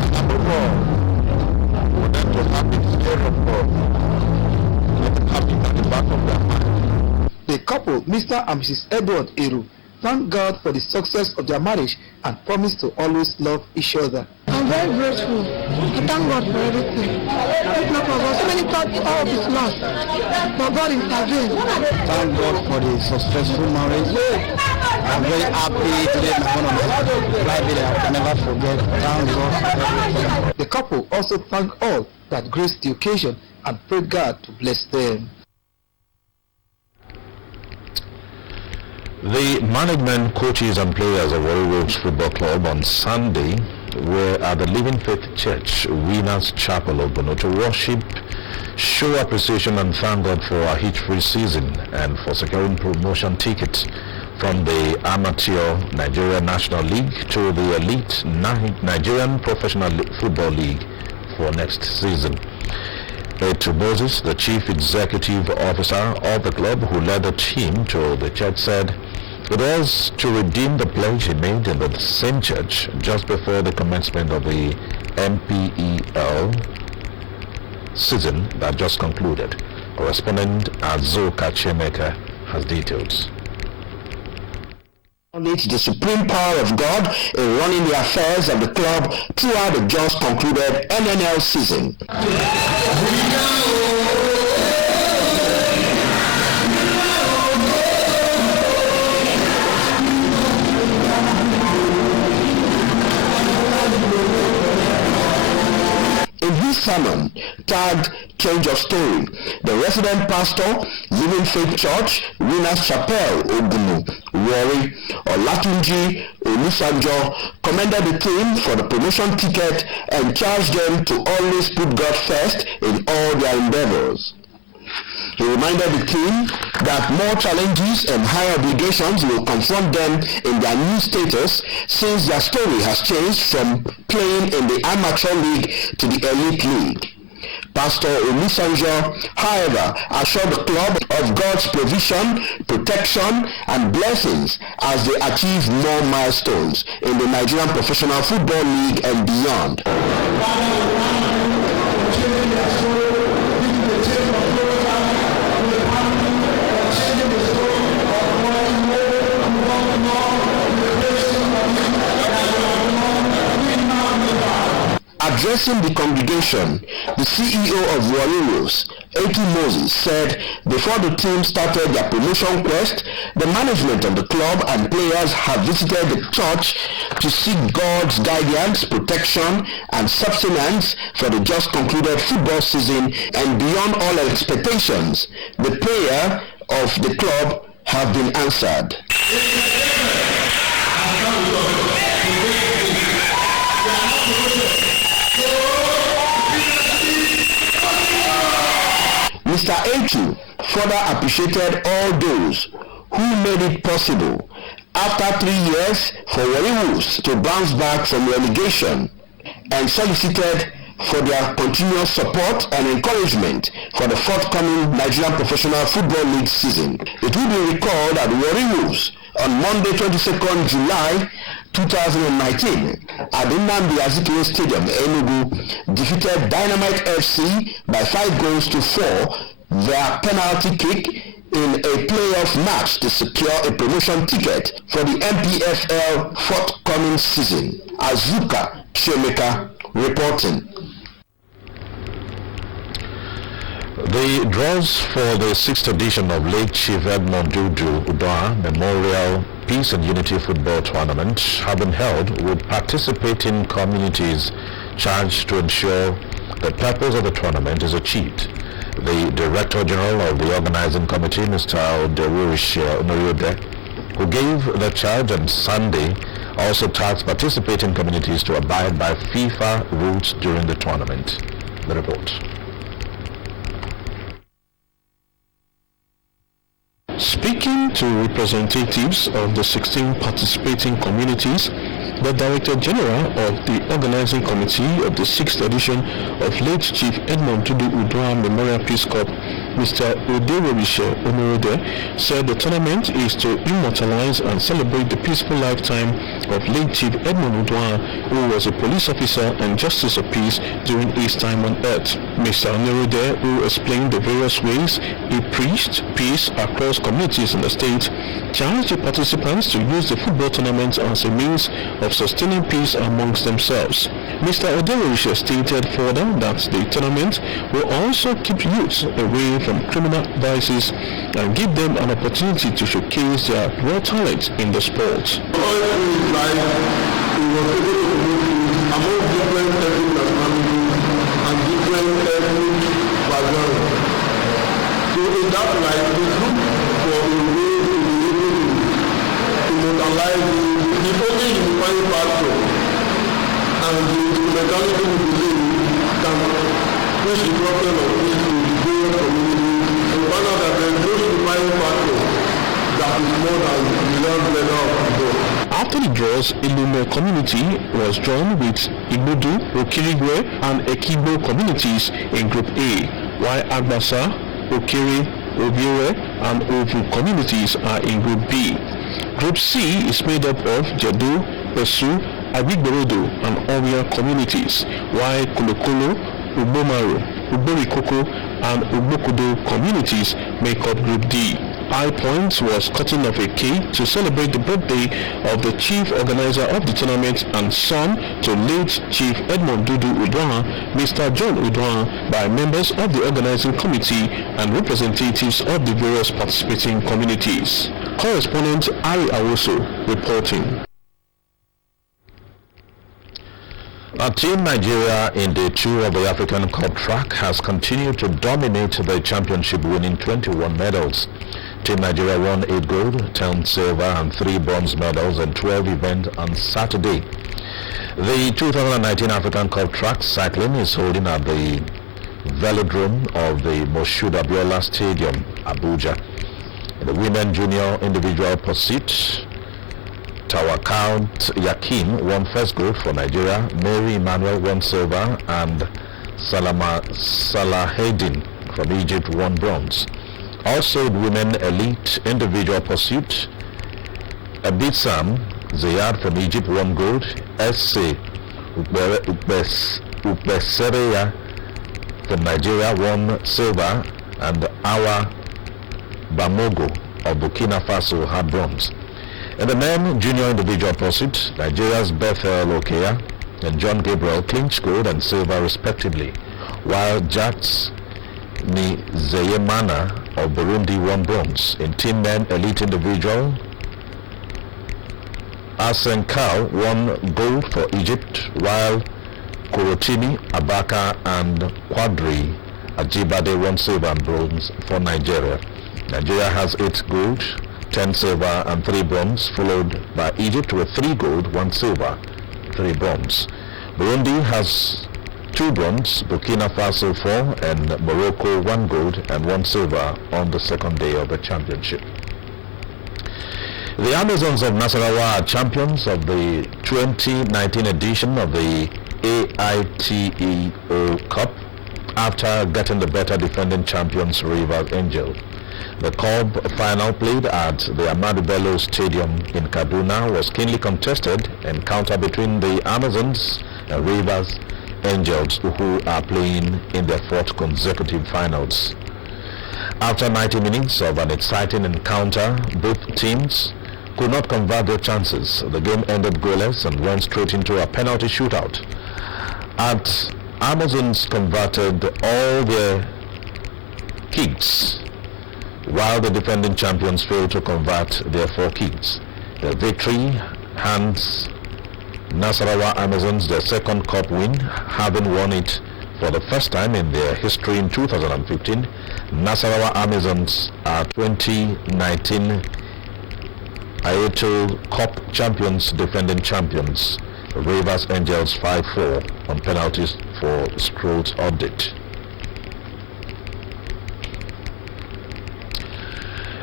and above all, for them to have the fear of God, let them have it at the back of their mind. The couple, Mr. and Mrs. Edward Eru, thank God for the success of their marriage and promise to always love each other. I'm very grateful. I thank God for everything. If not for God, so many thought all is lost, but God intervened. Thank God for the successful marriage. I'm very happy today. I'm one of the private I can never forget. Thank God for everything. The couple also thanked all that graced the occasion and prayed God to bless them. The management, coaches and players of Warri Wolves Football Club on Sunday were at the Living Faith Church Winners Chapel of Bono to worship, show appreciation and thank God for a hitch-free season and for securing promotion tickets from the Amateur Nigeria National League to the Elite Nigerian Professional Football League for next season. To Moses, the Chief Executive Officer of the club who led the team to the church, said it was to redeem the pledge he made in the same church just before the commencement of the MPEL season that just concluded. Correspondent Azoka Chemeka has details. The supreme power of God in running the affairs of the club throughout the just concluded NNL season. In his sermon, tagged Change of Story, the resident pastor, Living Faith Church, Winners Chapel, Ogunu, Warri, Olatunji Olusanjo, commended the team for the promotion ticket and charged them to always put God first in all their endeavors. He reminded the team that more challenges and higher obligations will confront them in their new status since their story has changed from playing in the amateur league to the elite league. Pastor Olusanjo, however, assured the club of God's provision, protection, and blessings as they achieve more milestones in the Nigerian Professional Football League and beyond. Addressing the congregation, the CEO of Warri, Eki Moses, said before the team started their promotion quest, the management of the club and players have visited the church to seek God's guidance, protection, and sustenance for the just concluded football season, and beyond all expectations, the prayer of the club have been answered. Mr. Echu further appreciated all those who made it possible after 3 years for Warri Wolves to bounce back from relegation, and solicited for their continuous support and encouragement for the forthcoming Nigerian Professional Football League season. It will be recalled that Warri Wolves on Monday 22nd July 2019 at the Nnamdi Azikiwe Stadium, Enugu, defeated Dynamite FC by 5-4 via penalty kick in a playoff match to secure a promotion ticket for the MPFL forthcoming season. Azuka Chemeka reporting. The draws for the 6th edition of late Chief Edmond Dudu Udoa Memorial Peace and Unity Football Tournament have been held with participating communities charged to ensure the purpose of the tournament is achieved. The Director General of the Organizing Committee, Mr. Warri, who gave the charge on Sunday, also tasked participating communities to abide by FIFA rules during the tournament. The report. Speaking to representatives of the 16 participating communities, the Director General of the Organizing Committee of the 6th edition of late Chief Edmond Dudu Udoa Memorial Peace Cup, Mr. Odewerishe Onorode, said the tournament is to immortalize and celebrate the peaceful lifetime of late Chief Edmond Udoa, who was a police officer and justice of peace during his time on earth. Mr. Onorode, who explained the various ways he preached peace across communities in the state, challenged the participants to use the football tournament as a means of sustaining peace amongst themselves. Mr. Odewerishe stated further that the tournament will also keep youths away from criminal vices and give them an opportunity to showcase their raw talent in the sport. So in that light, we look for a way to be able to immortalize the only unifying factor and the instrumentality we believe can push the problem of peace to the various communities and find out that there is no unifying factor that is more than the level of people. After the draws, Ilume community was drawn with Igbodu, Okirigwe, and Ekigbo communities in Group A, while Agbasa, Okiri, Obiore, and Ovu communities are in Group B. Group C is made up of Jedu, Esu, Abigborodo, and Ovia communities, while Kolokolo, Ubomaru, Uborikoko, and Ubokodo communities make up Group D. High Point was cutting off a cake to celebrate the birthday of the chief organizer of the tournament and son to late Chief Edmond Dudu Udoa, Mr. John Udoa, by members of the organizing committee and representatives of the various participating communities. Correspondent Ari Awoso reporting. Team Nigeria in Day 2 of the African Cup track has continued to dominate the championship, winning 21 medals. Team Nigeria won 8 gold, 10 silver and 3 bronze medals in 12 events on Saturday. The 2019 African Cup track cycling is holding at the velodrome of the Moshood Abiola Stadium, Abuja. In the women junior individual pursuit, Tawakal Yakin won first gold for Nigeria, Mary Emmanuel won silver, and Salahedin from Egypt won bronze. Also in women elite individual pursuit, Abitsam Zayad from Egypt won gold, SC Ukbesereya from Nigeria won silver, and Awa Bamogo of Burkina Faso had bronze. In the men junior individual pursuit, Nigeria's Bethel Okea and John Gabriel clinched gold and silver respectively, while Jats Nizeyemana of Burundi won bronze. In team men elite individual, Asenkao won gold for Egypt, while Kurotini, Abaka and Quadri Ajibade won silver and bronze for Nigeria. Nigeria has 8 gold, 10 silver and 3 bronze, followed by Egypt with 3 gold, 1 silver, 3 bronze. Burundi has 2 bronze, Burkina Faso 4, and Morocco 1 gold and 1 silver on the second day of the championship. The Amazons of Nasarawa are champions of the 2019 edition of the AITEO Cup after getting the better defending champions Rivers Angel. The Cup final played at the Ahmadu Bello Stadium in Kaduna was keenly contested encounter between the Amazons and Rivers Angels, who are playing in their 4th consecutive finals. After 90 minutes of an exciting encounter, both teams could not convert their chances. The game ended goalless and went straight into a penalty shootout. At Amazons converted all their kicks, while the defending champions failed to convert their 4 kicks. The victory hands Nasarawa Amazons their 2nd cup win, having won it for the first time in their history in 2015. Nasarawa Amazons are 2019 AITEO Cup champions, defending champions. Rivers Angels 5-4 on penalties for Stroll's update.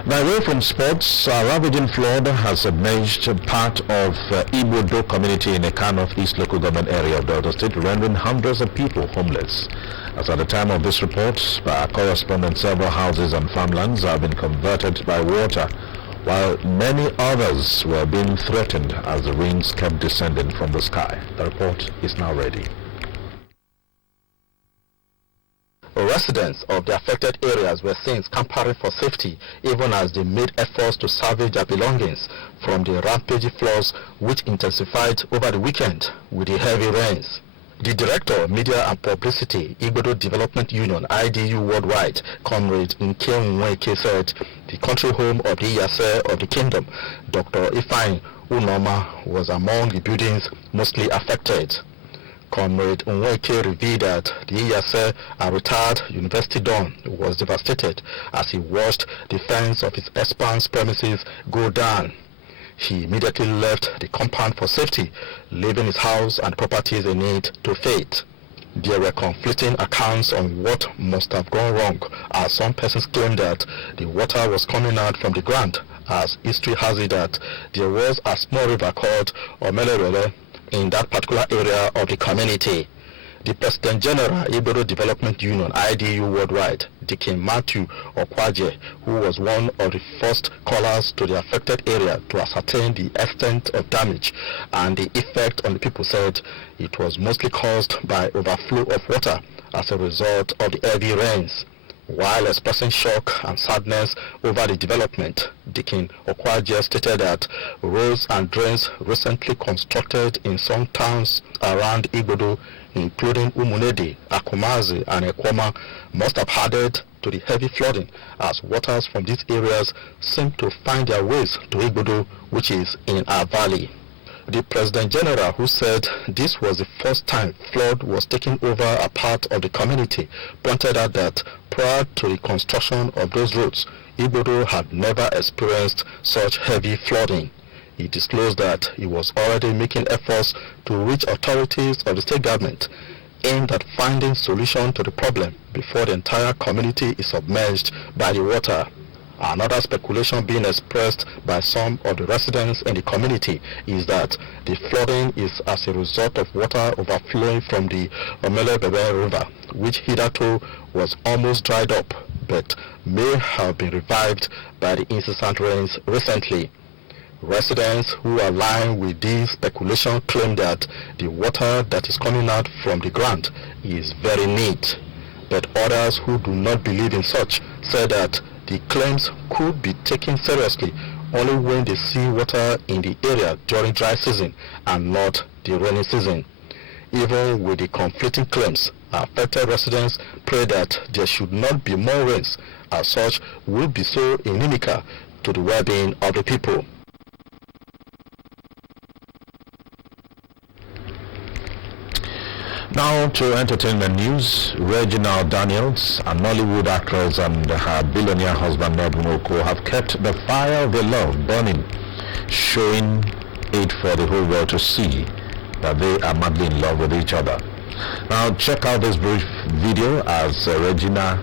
By way from sports, a ravaging flood has submerged part of Igbo community in Eka Northeast local government area of Delta State, rendering hundreds of people homeless. As at the time of this report, by our correspondent, several houses and farmlands have been converted by water, while many others were being threatened as the rains kept descending from the sky. The report is now ready. Residents of the affected areas were seen scampering for safety even as they made efforts to salvage their belongings from the rampaging floods which intensified over the weekend with the heavy rains. The Director of Media and Publicity, Igbodo Development Union, IDU Worldwide, Comrade Nkenweke said the country home of the Iyase of the Kingdom, Dr. Ifeanyi Unoma, was among the buildings mostly affected. Comrade Nweke revealed that the Iyase, a retired university don, was devastated as he watched the fence of his expanse premises go down. He immediately left the compound for safety, leaving his house and properties in it to fate. There were conflicting accounts on what must have gone wrong, as some persons claimed that the water was coming out from the ground, as history has it that there was a small river called Omelerele in that particular area of the community. The President General, Igbodo Development Union, IDU Worldwide, Dikin Matthew Okwaje, who was one of the first callers to the affected area to ascertain the extent of damage and the effect on the people, said it was mostly caused by overflow of water as a result of the heavy rains. While expressing shock and sadness over the development, Dikin Okwaje stated that roads and drains recently constructed in some towns around Igbodo, including Umunedi, Akumazi and Ekwoma, must have added to the heavy flooding, as waters from these areas seem to find their ways to Igbodo, which is in our valley. The President General, who said this was the first time flood was taking over a part of the community, pointed out that prior to the construction of those roads, Igbodo had never experienced such heavy flooding. He disclosed that he was already making efforts to reach authorities of the state government aimed at finding solution to the problem before the entire community is submerged by the water. Another speculation being expressed by some of the residents in the community is that the flooding is as a result of water overflowing from the Omelebebe River, which hitherto was almost dried up, but may have been revived by the incessant rains recently. Residents who align with this speculation claim that the water that is coming out from the ground is very neat, but others who do not believe in such say that the claims could be taken seriously only when they see water in the area during dry season and not the rainy season. Even with the conflicting claims, affected residents pray that there should not be more rains, as such would be so inimical to the well-being of the people. Now to entertainment news. Regina Daniels, a Nollywood actress, and her billionaire husband Ned Nwoko have kept the fire of their love burning, showing it for the whole world to see that they are madly in love with each other. Now check out this brief video as Regina,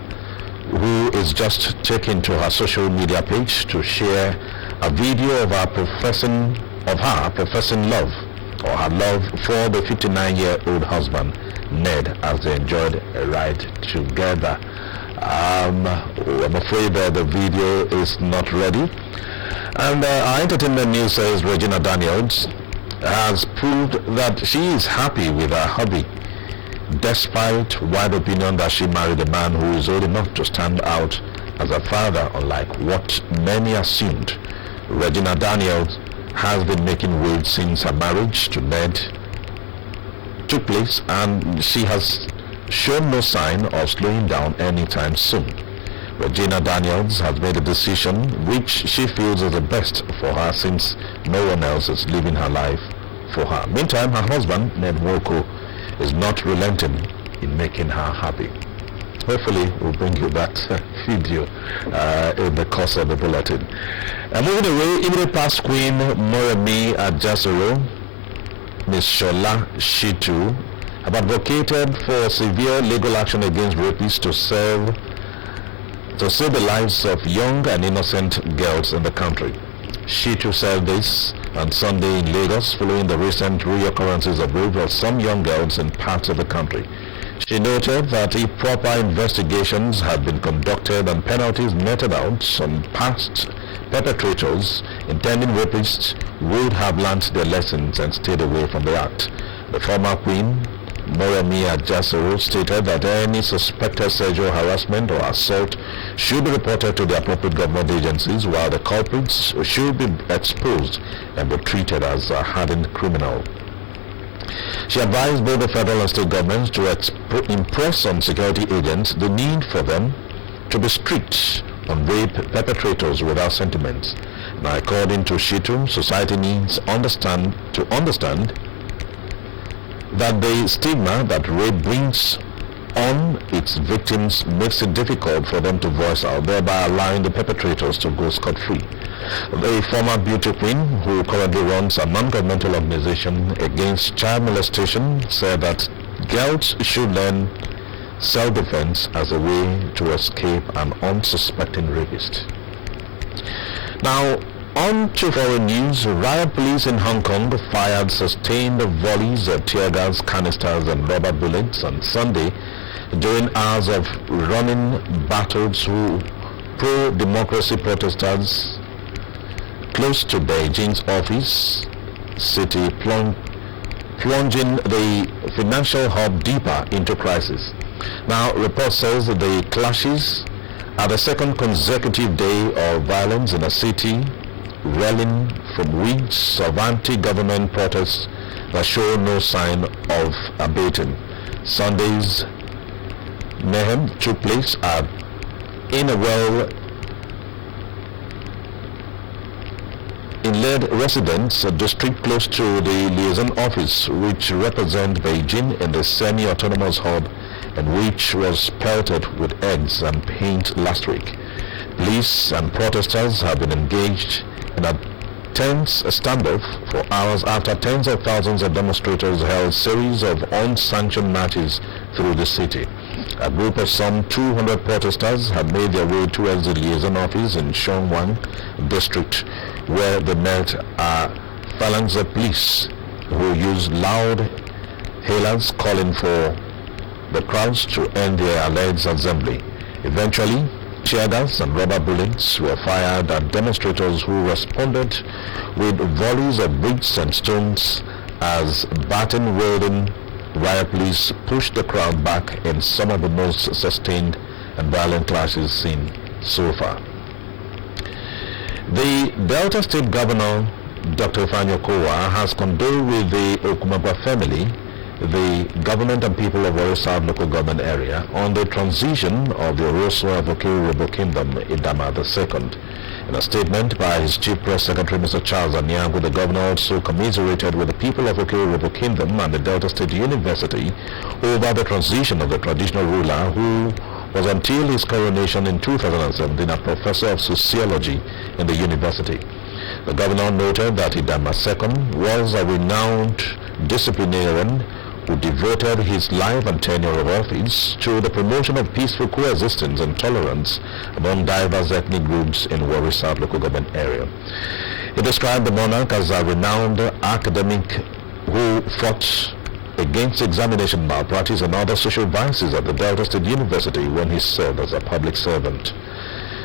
who is just taken to her social media page to share a video of her professing love, or her love for the 59-year-old husband Ned, as they enjoyed a ride together. I'm afraid that the video is not ready. And our entertainment news says Regina Daniels has proved that she is happy with her hobby, despite wide opinion that she married a man who is old enough to stand out as a father, unlike what many assumed. Regina Daniels has been making waves since her marriage to Ned took place, and she has shown no sign of slowing down anytime soon. Regina Daniels has made a decision which she feels is the best for her, since no one else is living her life for her. Meantime, her husband, Ned Nwoko, is not relenting in making her happy. Hopefully, we'll bring you that video in the course of the bulletin. Moving away, Ibri past Queen Moremi Ajasoro, Ms. Shola Shitu, have advocated for severe legal action against rapists to save the lives of young and innocent girls in the country. Shitu said this on Sunday in Lagos following the recent reoccurrences of rape of some young girls in parts of the country. She noted that if proper investigations had been conducted and penalties meted out, some past perpetrators intending rapists would have learnt their lessons and stayed away from the act. The former queen, Moremi Ajasoro, stated that any suspected sexual harassment or assault should be reported to the appropriate government agencies, while the culprits should be exposed and be treated as a hardened criminal. She advised both the federal and state governments to impress on security agents the need for them to be strict on rape perpetrators without sentiments. Now, according to Shitu, society needs to understand that the stigma that rape brings on its victims makes it difficult for them to voice out, thereby allowing the perpetrators to go scot-free. The former beauty queen, who currently runs a non-governmental organization against child molestation, said that girls should learn self-defense as a way to escape an unsuspecting rapist. Now, on to foreign news. Riot police in Hong Kong fired sustained volleys of tear gas canisters and rubber bullets on Sunday during hours of running battles through pro-democracy protesters close to Beijing's office city, plunging the financial hub deeper into crisis. Now, reports says that the clashes are the second consecutive day of violence in a city reeling from weeks of anti-government protests that show no sign of abating. Sunday's mayhem took place at in-laid residence, a district close to the liaison office, which represents Beijing in the semi-autonomous hub, and which was pelted with eggs and paint last week. Police and protesters have been engaged in a tense standoff for hours after tens of thousands of demonstrators held a series of unsanctioned marches through the city. A group of some 200 protesters had made their way towards the liaison office in Shongwang district, where they met a phalanx of police who used loud hailers calling for the crowds to end their alleged assembly. Eventually, tear gas and rubber bullets were fired at demonstrators who responded with volleys of bricks and stones as baton-wielding riot police pushed the crowd back in some of the most sustained and violent clashes seen so far. The Delta State Governor, Dr. Ifeanyi Okowa, has condoled with the Okumagwa family, the government and people of Warri South local government area on the transition of the Oroso of Okiri Kingdom, Idama II. In a statement by his Chief Press Secretary, Mr. Charles Anyangu, the governor also commiserated with the people of Okiri Kingdom and the Delta State University over the transition of the traditional ruler who was until his coronation in 2017 a professor of sociology in the university. The governor noted that Idama II was a renowned disciplinarian who devoted his life and tenure of office to the promotion of peaceful coexistence and tolerance among diverse ethnic groups in Warri South local government area. He described the monarch as a renowned academic who fought against examination malpractice and other social vices at the Delta State University when he served as a public servant.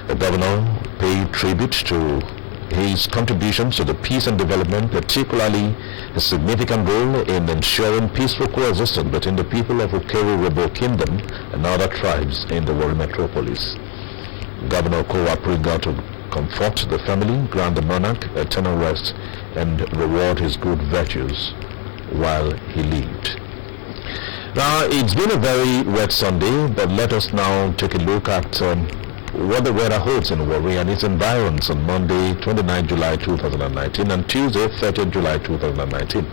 The governor paid tribute to his contributions to the peace and development, particularly his significant role in ensuring peaceful coexistence between the people of Okiri Kingdom and other tribes in the Warri metropolis. Governor Okowa prayed God to comfort the family, grant the monarch eternal rest, and reward his good virtues while he lived. Now, it's been a very wet Sunday, but let us now take a look at what the weather holds in Warri and its environs on Monday, 29 July 2019 and Tuesday, 30 July 2019.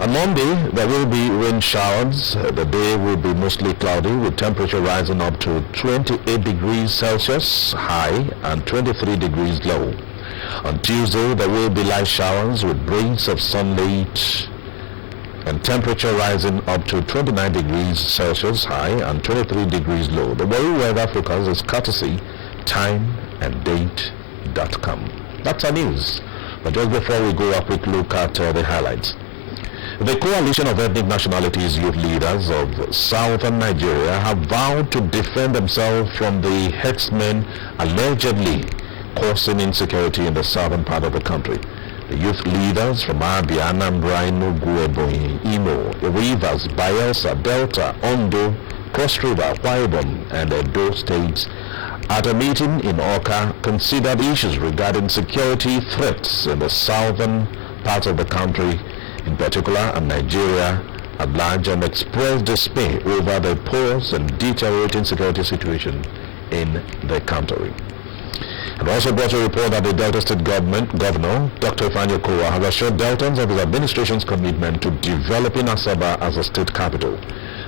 On Monday, there will be rain showers. The day will be mostly cloudy with temperature rising up to 28 degrees Celsius high and 23 degrees low. On Tuesday, there will be light showers with breaks of sunlight and temperature rising up to 29 degrees Celsius high and 23 degrees low. The Warri weather forecast is courtesy timeanddate.com. That's our news. But just before we go, a quick look at the highlights. The Coalition of Ethnic Nationalities Youth Leaders of Southern Nigeria have vowed to defend themselves from the herdsmen allegedly causing insecurity in the southern part of the country. The youth leaders from Abia, Anambra, Enugu, Ebonyi, Imo, Rivers, Bayelsa, Delta, Ondo, Cross River, Akwa Ibom, and Edo states at a meeting in Awka considered issues regarding security threats in the southern part of the country, in particular and Nigeria at large, and expressed despair over the poor and deteriorating security situation in the country. And also brought a report that the Delta State Governor, Dr. Ifeanyi Okowa, has assured Deltans of his administration's commitment to developing Asaba as a state capital.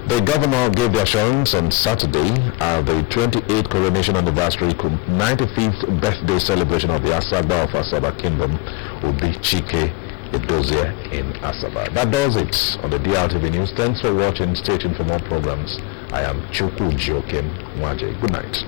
The governor gave the assurance on Saturday at the 28th coronation anniversary 95th birthday celebration of the Asaba of Asaba Kingdom, Obi Chike Edozie in Asaba. That does it on the DRTV News. Thanks for watching. Stay tuned for more programs. I am Chukwu Jiokem Mwaje. Good night.